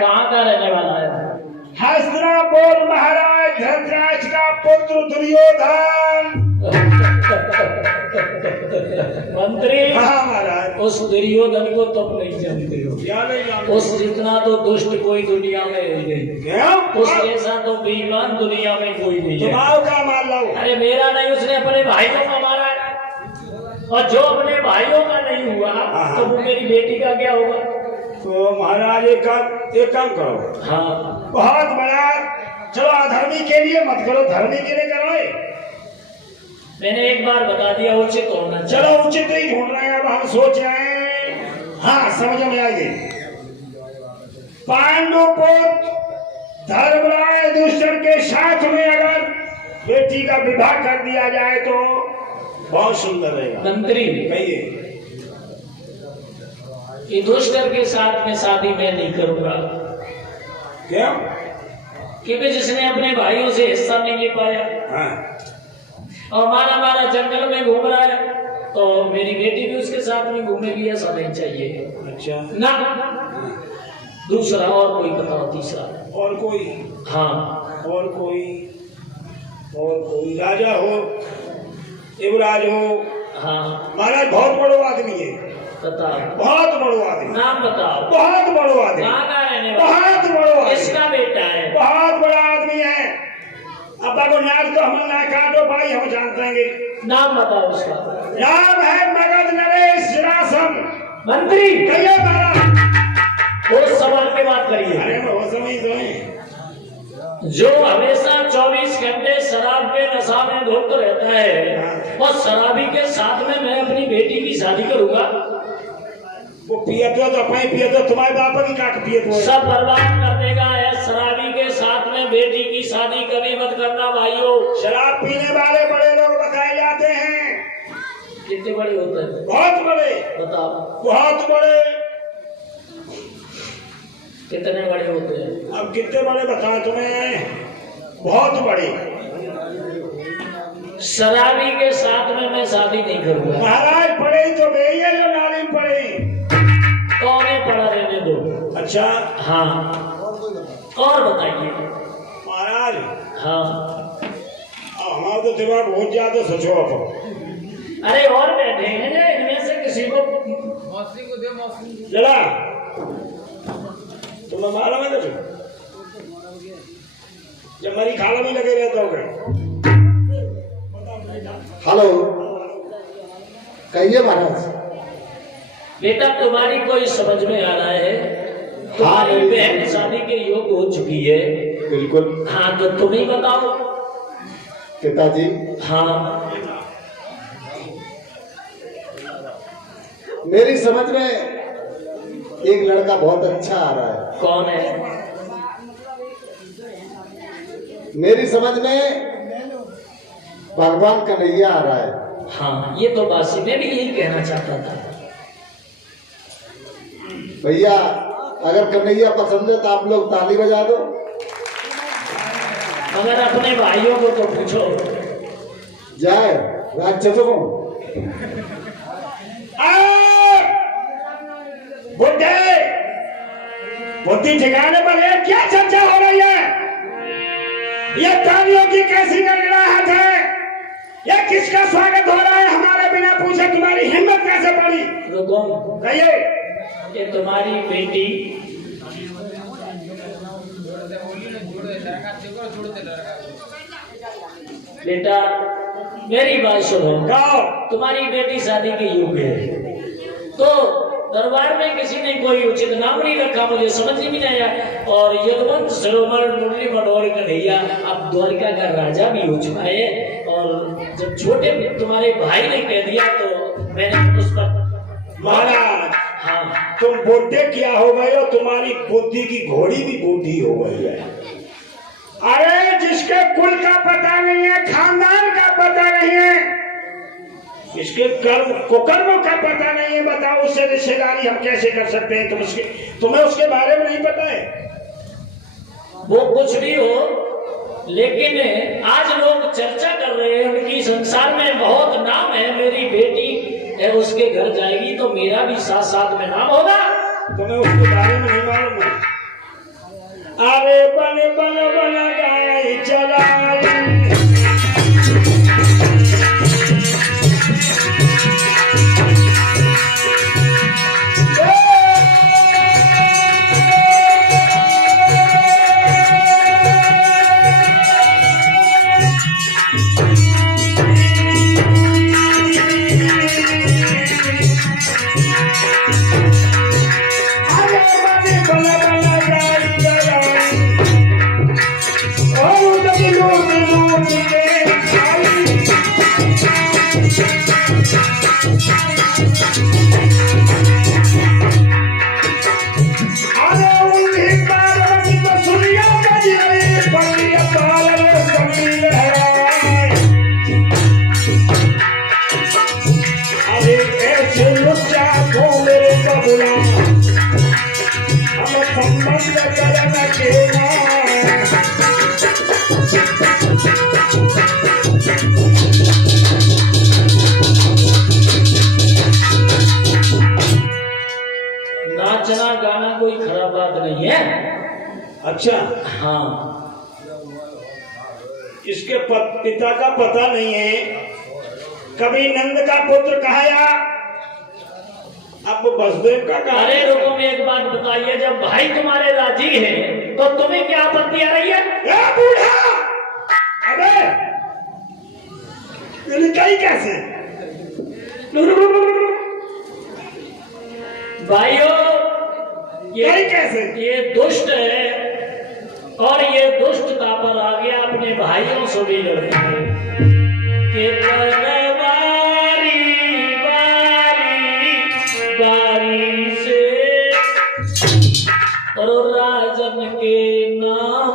कहाँ का रहने वाला है? हस्तिनापुर महाराज धृतराज का पुत्र दुर्योधन। मंत्री, हाँ महाराज। उस दुर्योधन को तुम नहीं जानते हो। क्या नहीं जानते? उस जितना तो दुष्ट कोई दुनिया में नहीं। क्या? उस जैसा तो बेईमान दुनिया में कोई नहीं है। तुम्हारा का मान लो। अरे मेरा नहीं, उसने अपने भाइयों को मारा है। और जो अपने भाइयों का नहीं हुआ तो वो मेरी बेटी का क्या होगा? तो महाराज एक काम करो। हाँ, बहुत बड़ा। चलो अधर्मी के लिए मत करो, धर्मी के लिए करो। मैंने एक बार बता दिया, उचित होना। चलो उचित ही ढूंढ रहे हैं, अब हम सोच रहे हैं। हाँ समझ में आई। पांडुपुत्र धर्मराज युधिष्ठिर के साथ में अगर बेटी का विवाह कर दिया जाए तो बहुत सुंदर रहेगा। मंत्री, कहिए। युधिष्ठिर के साथ में शादी मैं नहीं करूंगा। क्या? क्योंकि जिसने अपने भाइयों से हिस्सा नहीं ले पाया हाँ। और मारा जंगल में घूम रहा है, तो मेरी बेटी भी उसके साथ में घूमेगी, ऐसा नहीं चाहिए। अच्छा ना, दूसरा और कोई बताओ, तीसरा और कोई? हाँ, और कोई राजा हो, युवराज हो। हाँ महाराज बहुत बड़ो आदमी है। बताओ, बहुत बड़ो आदमी। नाम बताओ। बहुत बड़ो आदमी। कहाँ का रहने वाला? बहुत बड़ो आदमी। किसका बेटा है? बहुत बड़ा आदमी है। अब्बा को नाक तो हम ना काटो भाई, हम जानते हैं। नाम बताओ उसका। नाम है मगध नरेश रासम। मंत्री, कहिए महाराज। वो सवाल की बात करिए। अरे वो समय जो हमेशा 24 घंटे शराब के नशा में धुत रहता है, और शराबी के साथ में मैं अपनी बेटी की शादी करूंगा? वो पियत हो तो अपने पियत हो, तुम्हारे बाप की काट पियत हो। सब बर्बाद कर देगा। है शराबी के साथ में बेटी की शादी कभी मत करना भाइयों। शराब पीने वाले बड़े लोग बताए जाते हैं। कितने बड़े होते हैं? बहुत बड़े। बताओ, बहुत बड़े। कितने बड़े होते हैं? अब कितने बड़े बताएं तुम्हें? बहुत बड़े। शराबी के साथ में मैं शादी नहीं करूंगा। महाराज पढ़े तो गई है जो नाली में पढ़े। कौन है? पढ़ा रहने दो। अच्छा हाँ, और बताइए। महाराज हाँ, हमारा तो दिमाग बहुत ज्यादा सोचो आप। अरे और बैठे हैं ना, इनमें से किसी को मौसी को दे, मौसी जरा तुम्हें मालूम है ना, जब मेरी खाला में लगे रहता होगा। हेलो, कहिए महाराज। बेटा, तुम्हारी कोई समझ में आ रहा है? तुम्हारी हाँ, बहन शादी के योग हो चुकी है। बिल्कुल। हाँ, तो तुम ही बताओ। पिताजी, हाँ, मेरी समझ में एक लड़का बहुत अच्छा आ रहा है। कौन है? मेरी समझ में भगवान कन्हैया आ रहा है। हाँ, ये तो बासी मैं भी यही कहना चाहता था। भैया, अगर कन्हैया पसंद है तो आप लोग ताली बजा दो। मगर अपने भाइयों को तो पूछो। जाए राक्षसों को। बुद्धि ठिकाने पर है? क्या चर्चा हो रही है? ये तालियों की कैसी गड़गड़ाहट है? ये किसका स्वागत हो रहा है हमारे बिना पूछे? तुम्हारी हिम्मत कैसे पड़ी? रुको, कहिए। ये तुम्हारी बेटी बेटा, मेरी बात सुनो। तुम्हारी बेटी शादी के योग्य है, तो दरबार में किसी ने कोई उचित नाम नहीं रखा, मुझे समझ ही नहीं आया। और यदुवंश शिरोमणि मुरली मनोहर कन्हैया अब द्वारिका का राजा भी हो चुका है। और जब छोटे तुम्हारे भाई ने कह दिया तो मैंने उस पर। महाराज, हाँ, तुम बुढ़े क्या हो गए हो? तुम्हारी बुद्धि की घोड़ी भी बूढ़ी हो गई है। अरे जिसके कुल का पता नहीं है, खानदान का पता नहीं है, इसके कर्म कुकर्मों का पता नहीं है, बताओ उससे रिश्तेदारी हम कैसे कर सकते हैं? तुम्हें उसके बारे में नहीं पता है? वो कुछ भी हो, लेकिन आज लोग चर्चा कर रहे हैं, उनकी संसार में बहुत नाम है। मेरी बेटी है, उसके घर जाएगी तो मेरा भी साथ साथ में नाम होगा। तुम्हें उसके बारे में नहीं मालूम है? चरण के नाम। नाचना गाना कोई खराब बात नहीं है। अच्छा, हाँ, इसके पिता का पता नहीं है, कभी नंद का पुत्र कहाया, अब वसुदेव का कहा। अरे रुको, में एक बात बताइए, जब भाई तुम्हारे राजी हैं तो तुम्हें क्या आपत्ति आ रही है? ए बूढ़ा, अबे तूने कही कैसे? भाइयों, कही कैसे? ये दुष्ट है और ये दुष्टता पर आ गया अपने भाइयों से भी लड़ता है कि बारी बारी बारी से और राजन के नाम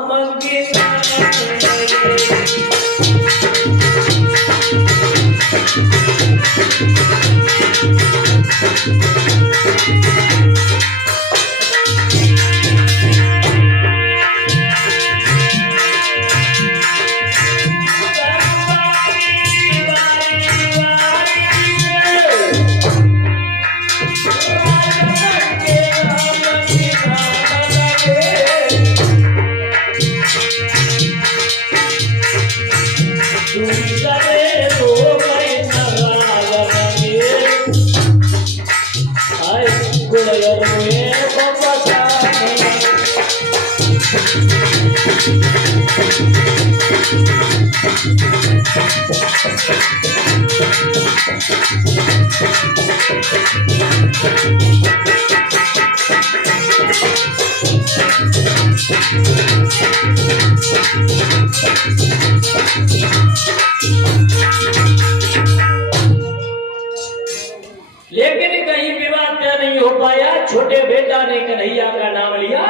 लेकिन कहीं विवाद तय नहीं हो पाया। छोटे बेटा ने कन्हैया का नाम लिया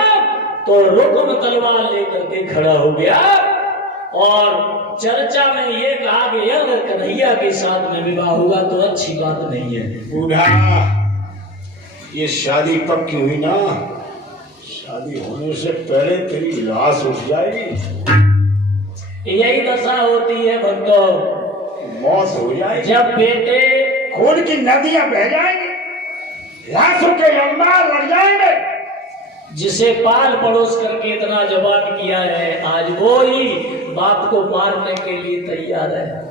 तो रुक्म तलवार लेकर के खड़ा हो गया और चर्चा में ये कहा कि अगर कन्हैया के साथ में विवाह हुआ तो अच्छी बात नहीं है। बूढ़ा, ये शादी पक्की हुई ना, शादी होने से पहले तेरी लाश उठ जाएगी। यही दशा होती है भक्तों, मौत हो जाएगी, जब बेटे खून की नदियां बह जाएंगी, लाशों के अंबार लग जाएंगे। जिसे पाल पड़ोस करके इतना जवान किया है, आज वो ही बाप को मारने के लिए तैयार है।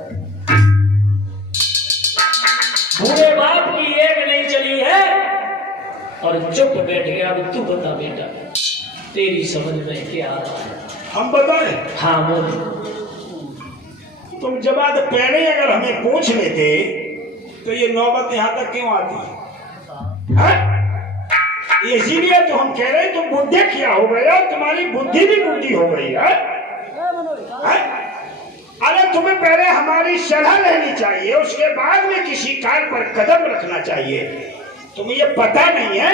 बूढ़े बाप की एक नहीं चली है और चुप बैठ गया। अब तू बता बेटा, तेरी समझ में क्या आ रहा है? हम बताएं? हाँ बोल। तुम जवाब पहले अगर हमें पूछ लेते तो ये नौबत यहाँ तक क्यों आती है? इसीलिए तो हम कह रहे हैं तुम बुद्धि क्या हो गया, तुम्हारी बुद्धि भी बुद्धि हो गई है। अरे तुम्हें पहले हमारी सलाह लेनी चाहिए, उसके बाद में किसी कार्य पर कदम रखना चाहिए। तुम्हें ये पता नहीं है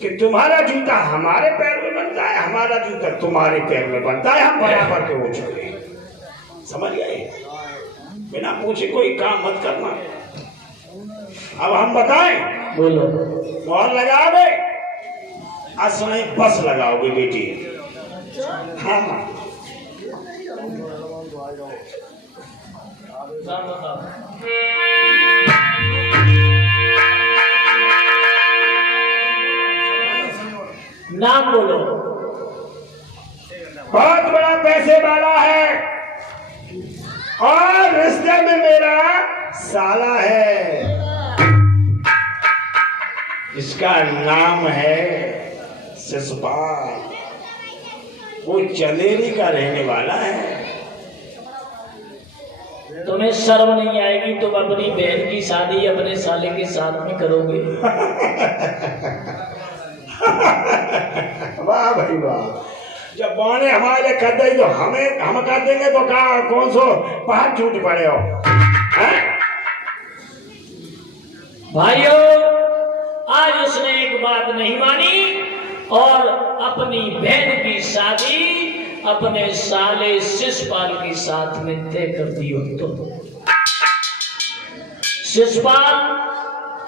कि तुम्हारा जूता हमारे पैर में बनता है, हमारा जूता तुम्हारे पैर में बनता है, हम बराबर के हो चुके हैं। समझ गए? बिना पूछे कोई काम मत करना। अब हम बताएं? बोलो। मोहर लगाओगे? आज नहीं बस लगाओगे बेटी। हाँ हाँ, नाम बोलो। बहुत बड़ा पैसे वाला है और रिश्ते में मेरा साला है, इसका नाम है शिशुपाल। वो चंदेरी का रहने वाला है। तुम्हें शर्म नहीं आएगी? तुम अपनी बहन की शादी अपने साले के साथ में करोगे? वाह भाई वाह, जब बौने हमारे कर दे तो हम कर देंगे तो कौन सो पहाड़ छूट पड़े हो? भाइयों, आज उसने एक बात नहीं मानी और अपनी बहन की शादी अपने साले शिशुपाल के साथ में तय कर दी। तो शिशुपाल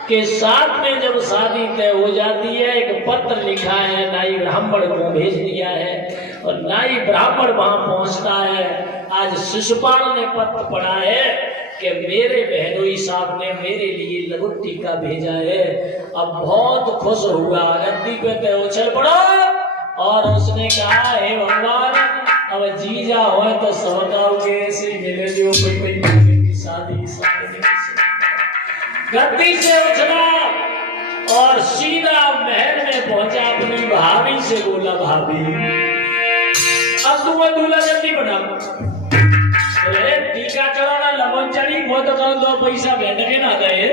के साथ में जब शादी तय हो जाती है, एक पत्र लिखा है, नाई ब्राह्मण को भेज दिया है और नाई ब्राह्मण वहां पहुंचता है। आज शिशुपाल ने पत्र पढ़ा है कि मेरे बहनोई साहब ने मेरे लिए लघु टीका भेजा है। अब बहुत खुश हुआ, गद्दी पे तय उछल पड़ो और उसने कहा, हे भगवान, अब जीजा हो तो सौदाओ के ऐसे मिले जो कोई शादी गद्दी से उछला और सीधा महल में पहुंचा। अपनी भाभी से बोला, भाभी अब तुम दूल्हा जल्दी बना। बोले टीका चढ़ाना लगन चढ़ी, वो तो कौन 2 पैसा भेज के ना गए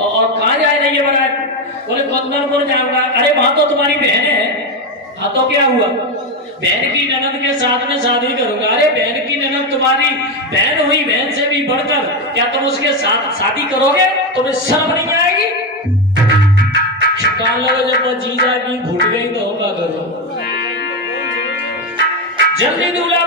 और कहाँ जाए नहीं ये बना। बोले कंदनपुर जाऊंगा। अरे वहां तो तुम्हारी बहन है। हाँ तो क्या हुआ? बहन की ननद के साथ में शादी करूंगा। अरे बहन की ननद तुम्हारी बहन हुई, बहन से भी बढ़कर, क्या तुम उसके साथ शादी करोगे? तुम्हें शर्म नहीं आएगी? कान लगा जब जीजा की भूल गई तो होगा करो। जल्दी दूल्हा